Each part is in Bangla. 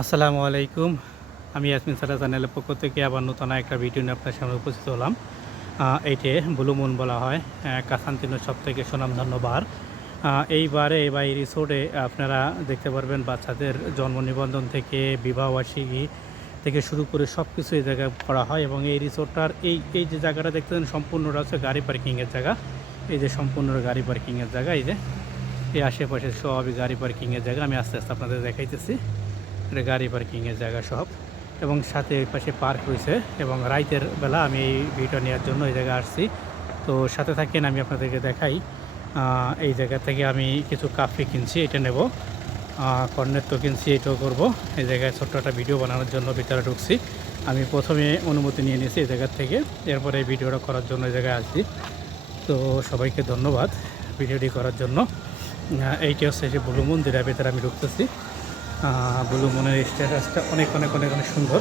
আসসালামু আলাইকুম। আমি ইয়াসমিন সারা চ্যানেলের পক্ষ থেকে আবার নতুন একটা ভিডিও নিয়ে আপনার সামনে উপস্থিত হলাম। এইটে ব্লু মুন বলা হয়। কাসান্তিনোর সবথেকে সুনামধন্য বার। এইবারে বা এই রিসোর্টে আপনারা দেখতে পারবেন বাচ্চাদের জন্ম নিবন্ধন থেকে বিবাহবার্ষিকী থেকে শুরু করে সব কিছু এই জায়গায় করা হয় এবং এই রিসোর্টটার এই যে জায়গাটা দেখতেছেন সম্পূর্ণটা হচ্ছে গাড়ি পার্কিংয়ের জায়গা। এই যে সম্পূর্ণ গাড়ি পার্কিংয়ের জায়গা, এই যে এই আশেপাশে সবই গাড়ি পার্কিংয়ের জায়গা। আমি আস্তে আস্তে আপনাদের দেখাইতেছি। এটা গাড়ি পার্কিংয়ের জায়গা সব, এবং সাথে এই পাশে পার্ক রয়েছে। এবং রাইতের বেলা আমি এই ভিডিও নেওয়ার জন্য এই জায়গায় আসছি। তো সাথে থাকেন, আমি আপনাদেরকে দেখাই। এই জায়গা থেকে আমি কিছু কাফি কিনছি, এটা নেব। কর্নেট তো কিনছি, এটাও করব। এই জায়গায় ছোট্ট একটা ভিডিও বানানোর জন্য ভিতরে ঢুকছি। আমি প্রথমে অনুমতি নিয়ে নিয়েছি এই জায়গার থেকে, এরপরে এই ভিডিওটা করার জন্য এই জায়গায় আসছি। তো সবাইকে ধন্যবাদ ভিডিওটি করার জন্য। এইটি হচ্ছে যে ব্লু মন্দিরের ভিতরে আমি ঢুকতেছি। ব্লু মুনের স্ট্যাটাসটা অনেক অনেক অনেক অনেক সুন্দর।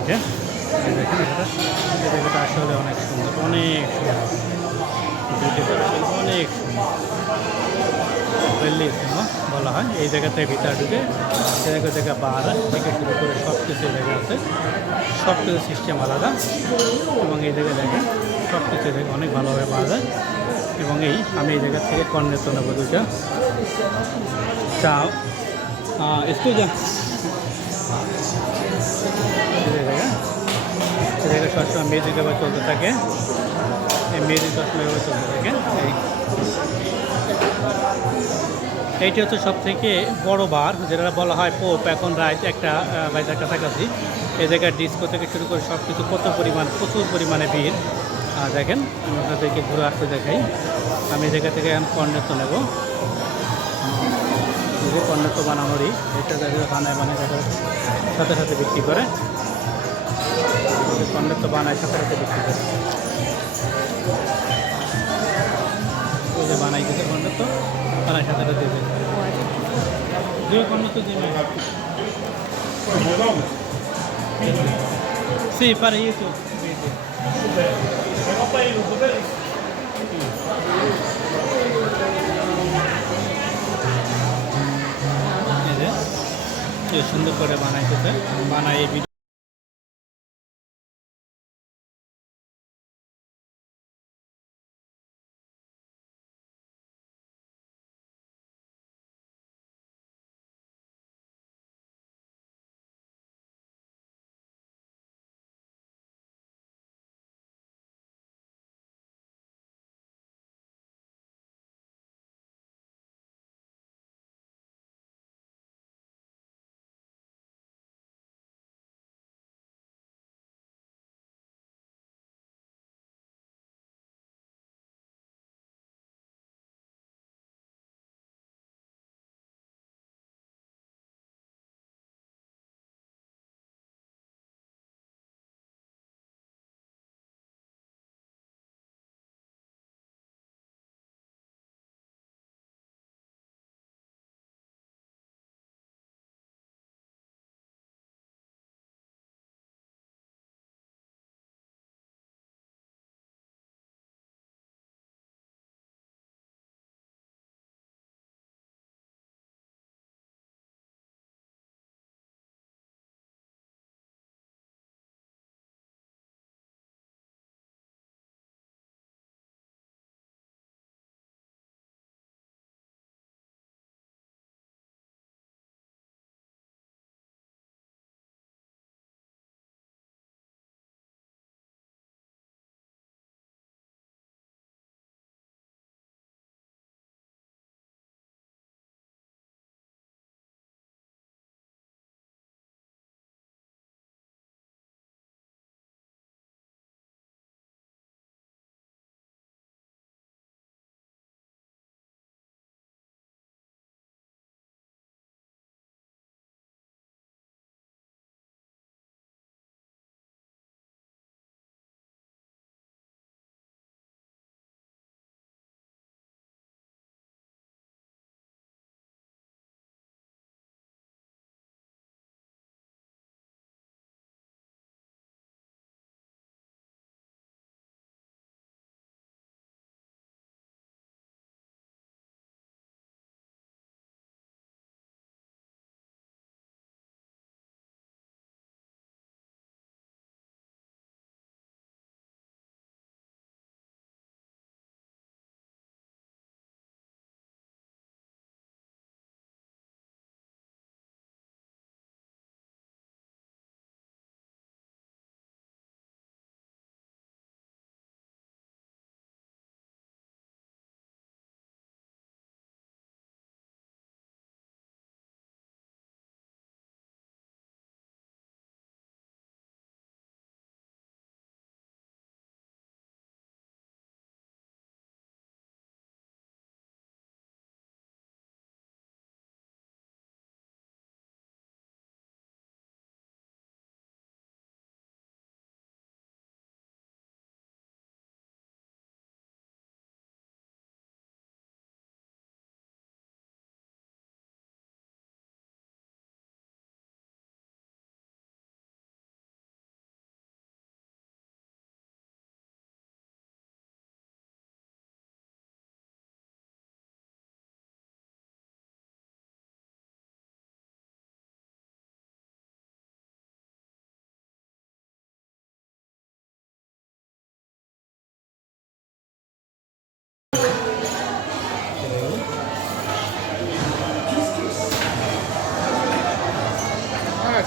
এটা দেখেন, এটা জায়গাটা আসলে অনেক সুন্দর, অনেক সুন্দর। ভিডিওটা আসলে অনেক সুন্দর। বেল্লি সিনেমা বলা হয়। এই জায়গাতে ভিতরে ঢুকে জায়গা জায়গা বার থেকে শুরু করে সব কিছু জায়গা আছে, সব কিছু সিস্টেম আলাদা। এবং এই জায়গায় দেখেন সব কিছু জায়গা অনেক ভালোভাবে পাওয়া যায়। এবং আমি এই জায়গা থেকে কর্নেতো নেবো দুইটা চা। স্কুল এই জায়গায় সবসময় মিউজিক এবার চলতে থাকে। এই মিউজিক সবসময় এভাবে চলতে থাকে। এইটি হচ্ছে সব থেকে বড় বার, যেটা বলা হয় পোপ। এখন রাত একটা বাইরের কাছাকাছি। এই জায়গায় ডিস্কো থেকে শুরু করে সব কিছু প্রচুর পরিমাণে ভিড়। দেখেন, আমি আপনাদেরকে ঘুরে আসতে দেখাই। আমি এই জায়গা থেকে এখন কর্নেতো নেব। যে কর্নেতো বানানোরই, এটা জায়গায় বানায় সাথে সাথে বিক্রি করে। কর্নেতো বানায় সাথে সাথে বিক্রি করে। ওই যে বানাই দিতে কর্নেতো বানায় সাথে সাথে দেবে। Due quando tu devi Sì, fare YouTube. Vedi. সুন্দর করে বানাইতেছে, বানাই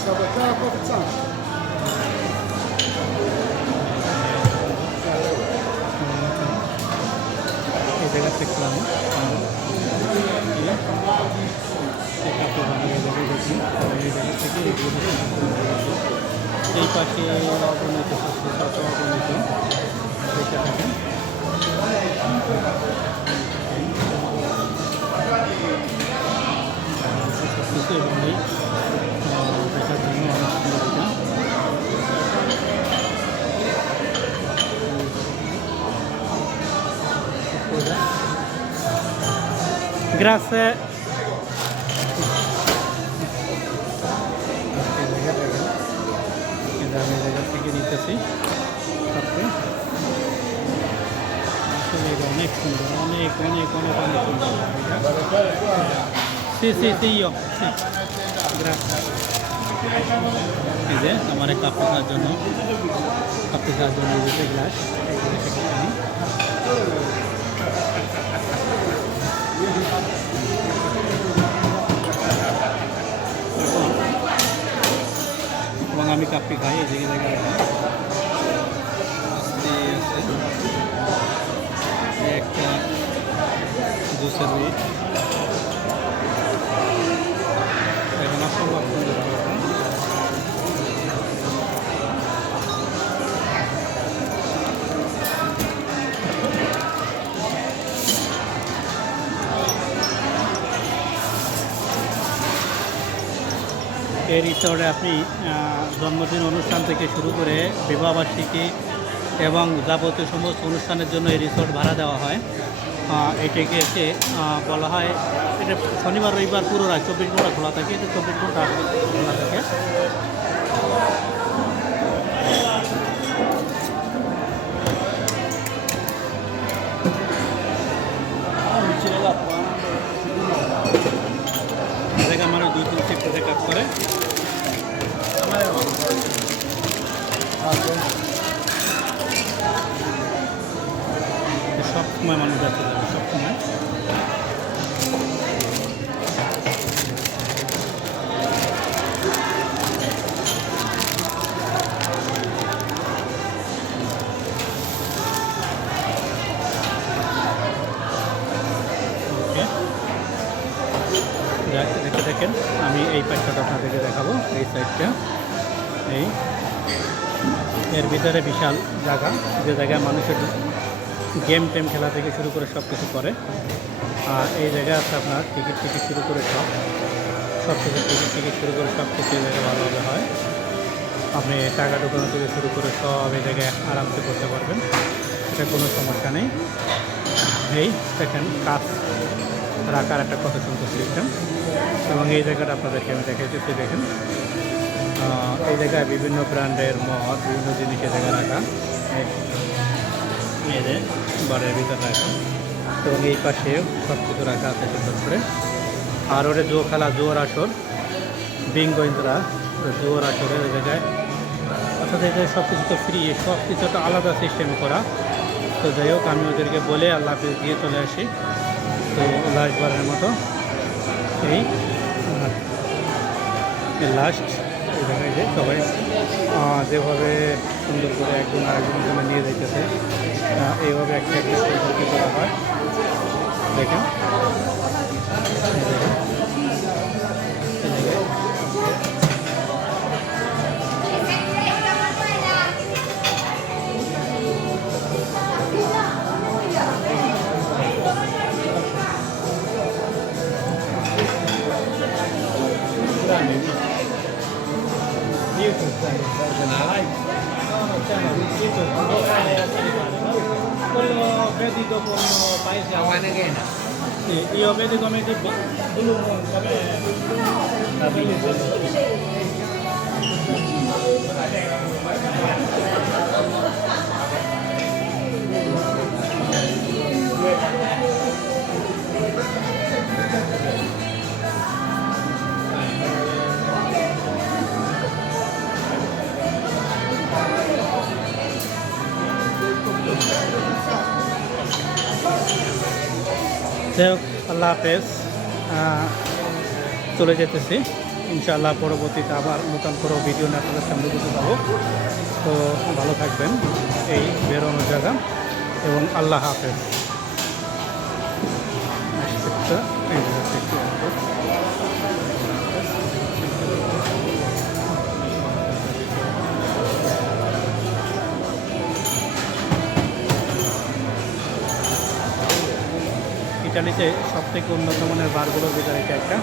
小的，这样放在上。এই জায়গা থেকে আমি এই জায়গা থেকে এই পাশে অবনীত অবনীত দেখতে থাকেন। সবকিছু এবং এই দেখার জন্য অনেক সুন্দর এটা। Grazie. আমি জায়গা থেকে নিতেছি কাপড়ে। আসলে এটা অনেক সুন্দর, অনেক অনেক অনেক অনেক সুন্দর। সি সি সি ইয়ো এই যে আমার কাপড় খাওয়ার জন্য দিয়েছে গ্লাস। এবং আমি কাপটি খাই এই জায়গায় আস্তে আস্তে একটা জুসের রেট এখন অসম্ভব সুন্দর। এই রিসর্টে আপনি জন্মদিন অনুষ্ঠান থেকে শুরু করে বিবাহবার্ষিকী এবং যাবতীয় সমস্ত অনুষ্ঠানের জন্য এই রিসর্ট ভাড়া দেওয়া হয়। এটাকে এসে বলা হয়, এটা শনিবার রবিবার পুরো রাত 24 ঘন্টা খোলা থাকে। এটা 24 ঘন্টা খোলা থাকে। মানুষ 2-3 শিফটে কাজ করে। সব সময় মানুষ যাচ্ছে, সব সময়। দেখেন আমি এই পাশটা আপনাদেরকে দেখাবো। এই সাইডটা এর ভিতরে বিশাল জায়গা, যে জায়গায় মানুষের গেম টেম খেলা থেকে শুরু করে সব কিছু করে। আর এই জায়গায় আছে আপনার টিকিট শুরু করে সব কিছু টিকিট শুরু করে সব কিছু এই জায়গায় ভালোভাবে হয়। আপনি টাকা ঢোকানো থেকে শুরু করে সব এই জায়গায় আরামসে করতে পারবেন, এটা কোনো সমস্যা নেই। এই দেখেন কাজ রাখার একটা কত সুন্দর সিস্টেম। এবং এই জায়গাটা আপনাদেরকে আমি দেখাইতেছি। দেখেন এই জায়গায় বিভিন্ন ব্র্যান্ডের মদ, বিভিন্ন জিনিস এই জায়গায় রাখা, এই যে বারের ভিতরে রাখা। এবং এই পাশেও সব কিছু রাখা আছে সুন্দর করে। আর ওটা জোয়ার আসর বিঙ্গো ইন্দ্রা জোয়ার আসরের ওই জায়গায়, অর্থাৎ এই জায়গায় সব কিছু তো ফ্রি, সব কিছু একটা আলাদা সিস্টেমে করা। তো যাই হোক আমি ওদেরকে বলে আল্লাহ হাফেজ দিয়ে চলে আসি। তো লাস্টবারের মতো এই লাস্ট এই জায়গায় যে সবাই যেভাবে সুন্দর করে একজন আরেকজনের জন্য নিয়ে যাইতেছে, এইভাবে একটা সম্পর্কে করা হয়। দেখেন quello vedi dopo un paese sì, io vedo come di blu come la যাই হোক আল্লাহ হাফেজ, চলে যেতেছি। ইনশাআল্লাহ পরবর্তীতে আবার নতুন কোনো ভিডিও নিয়ে আপনাদের সামনে উপস্থিত হবো। তো ভালো থাকবেন, এই বেরোনোর জায়গা, এবং আল্লাহ হাফেজ। এই জায়গাটা একটু ইটালিতে সবথেকে উন্নত মানের বারগুলোর ভিতরে এটা একটা।